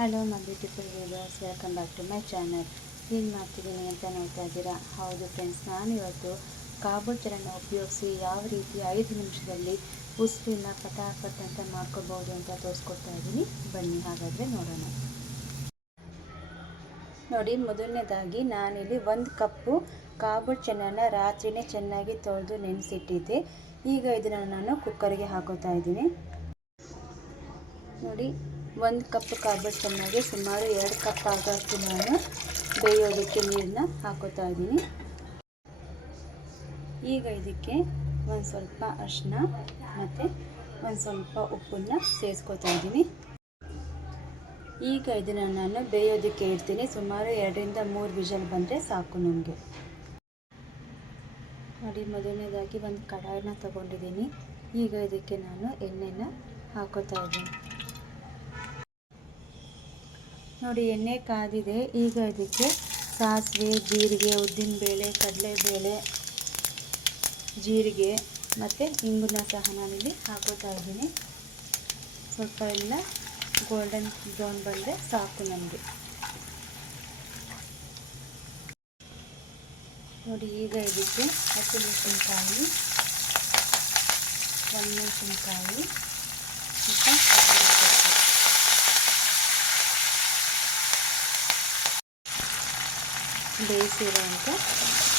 Hello my beautiful viewers, welcome back to my channel. ಏನು ಮಾಡ್ತಿದ್ದೀನಿ ಅಂತ ನೋಡ್ತಾ ಇದ್ದೀರಾ? ಹೌದು ಫ್ರೆಂಡ್ಸ್, ನಾನಿವತ್ತು ಕಾಬೂಲ್ ಚನ್ನ ಉಪಯೋಗಿಸಿ ಯಾವ ರೀತಿ 5 ನಿಮಿಷದಲ್ಲಿ ಉಸುಲಿನ ಪಟಾಪಟ್ ಅಂತ ಮಾಡ್ಕೋಬೋದು ಅಂತ ತೋರಿಸ್ಕೊಡ್ತಾ ಇದ್ದೀನಿ. ಬನ್ನಿ ಹಾಗಾದರೆ ನೋಡೋಣ. ನೋಡಿ, ಮೊದಲನೇದಾಗಿ ನಾನಿಲ್ಲಿ 1 ಕಪ್ಪು ಕಾಬೂಲ್ ಚನ್ನನ ರಾತ್ರಿನೇ ಚೆನ್ನಾಗಿ ತೊಳೆದು ನೆನೆಸಿಟ್ಟಿದ್ದೆ. ಈಗ ಇದನ್ನು ನಾನು ಕುಕ್ಕರ್ಗೆ ಹಾಕೋತಾ ಇದ್ದೀನಿ. ನೋಡಿ, 1 ಕಪ್ ಕಾಬೂಲ್ ಚನ್ನಾಗೆ ಸುಮಾರು 2 ಕಪ್ ಆಗೋಷ್ಟು ನಾನು ಬೇಯೋದಕ್ಕೆ ನೀರನ್ನ ಹಾಕೋತಾ ಇದ್ದೀನಿ. ಈಗ ಇದಕ್ಕೆ ಒಂದು ಸ್ವಲ್ಪ ಅರಿಶಿನ ಮತ್ತು ಒಂದು ಸ್ವಲ್ಪ ಉಪ್ಪನ್ನು ಸೇರಿಸ್ಕೊತಾ ಇದ್ದೀನಿ. ಈಗ ಇದನ್ನು ನಾನು ಬೇಯೋದಕ್ಕೆ ಇಡ್ತೀನಿ. ಸುಮಾರು 2 ರಿಂದ 3 ವಿಷಲ್ ಬಂದರೆ ಸಾಕು ನನಗೆ. ನೋಡಿ, ಮೊದಲನೇದಾಗಿ ಒಂದು ಕಡಾಯಿನ ತಗೊಂಡಿದ್ದೀನಿ. ಈಗ ಇದಕ್ಕೆ ನಾನು ಎಣ್ಣೆನ ಹಾಕೋತಾ ಇದ್ದೀನಿ. ನೋಡಿ, ಎಣ್ಣೆ ಕಾದಿದೆ. ಈಗ ಇದಕ್ಕೆ ಸಾಸಿವೆ, ಜೀರಿಗೆ, ಉದ್ದಿನಬೇಳೆ, ಕಡಲೆಬೇಳೆ, ಜೀರಿಗೆ ಮತ್ತು ಇಂಗನ್ನ ಸಹ ನಾನಿಲ್ಲಿ ಹಾಕೋತಾ ಇದ್ದೀನಿ. ಸ್ವಲ್ಪ ಎಲ್ಲ ಗೋಲ್ಡನ್ ಬ್ರೌನ್ ಬಂದರೆ ಸಾಕು ನನಗೆ. ನೋಡಿ, ಈಗ ಇದಕ್ಕೆ ಹಸಿಮೆಣಸಿನಕಾಯಿ, ಒಣಮೆಣಸಿನಕಾಯಿ ಮತ್ತು ಬೇಯಿಸಿರೋಂಥ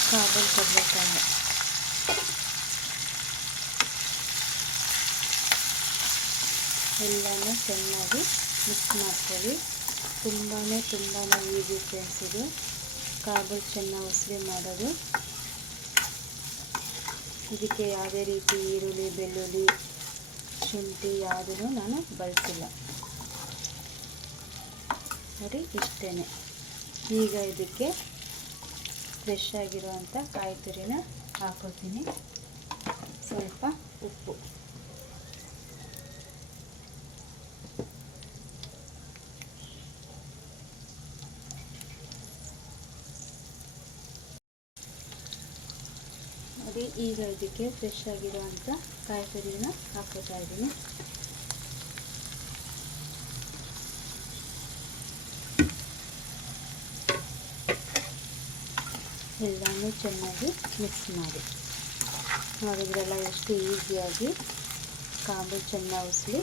ಕಾಬೂಲ್ ಕಡಲೆಕಾಯಿ ಎಲ್ಲನೂ ಚೆನ್ನಾಗಿ ಮಿಕ್ಸ್ ಮಾಡ್ಕೊಳ್ಳಿ. ತುಂಬಾ ಈಸಿ ಫ್ರೆಂಡ್ಸ್ ಇದು ಕಾಬೂಲ್ ಚನ್ನ ಉಸುಲಿ ಮಾಡೋದು. ಇದಕ್ಕೆ ಯಾವುದೇ ರೀತಿ ಈರುಳ್ಳಿ, ಬೆಳ್ಳುಳ್ಳಿ, ಶುಂಠಿ ಯಾವುದೂ ನಾನು ಬಳಸಿಲ್ಲ. ನೋಡಿ, ಇಷ್ಟೇ. ಈಗ ಇದಕ್ಕೆ ಫ್ರೆಶ್ ಆಗಿರುವಂಥ ಕಾಯಿ ತುರಿನ ಹಾಕೋತೀನಿ. ಸ್ವಲ್ಪ ಉಪ್ಪು, ನೋಡಿ, ಈಗ ಇದಕ್ಕೆ ಫ್ರೆಶ್ ಆಗಿರುವಂಥ ಕಾಯಿ ತುರಿನ ಹಾಕೋತಾ ಇದ್ದೀನಿ. ಎಲ್ಲನೂ ಚೆನ್ನಾಗಿ ಮಿಕ್ಸ್ ಮಾಡಿ. ನೋಡಿದ್ರಲ್ಲ ಎಷ್ಟು ಈಸಿಯಾಗಿ ಕಾಬೂಲ್ ಚನ್ನ ಉಸುಲಿ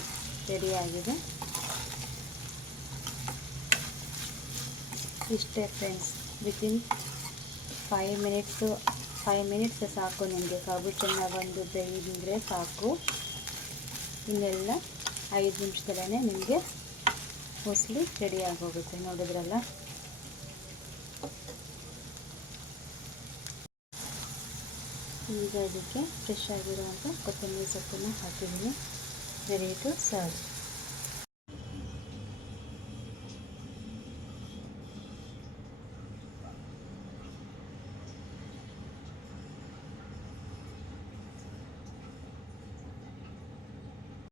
ರೆಡಿಯಾಗಿದೆ. ಇಷ್ಟೇ ಫ್ರೆಂಡ್ಸ್, ವಿತಿನ್ 5 ಮಿನಿಟ್ಸ್ ಸಾಕು ನಿಮಗೆ. ಕಾಬೂಲ್ ಚನ್ನ ಒಂದು ಬೇಯಿದ್ರೆ ಸಾಕು. ಇನ್ನೆಲ್ಲ 5 ನಿಮಿಷದಲ್ಲೇ ನಿಮಗೆ ಉಸುಲಿ ರೆಡಿಯಾಗೋಗುತ್ತೆ. ನೋಡಿದ್ರಲ್ಲ, ಈಗ ಇದಕ್ಕೆ ಫ್ರೆಶ್ ಆಗಿರುವಂಥ ಕೊತ್ತಂಬರಿ ಸೊಪ್ಪನ್ನು ಹಾಕಿದ್ದೀನಿ. Ready to serve.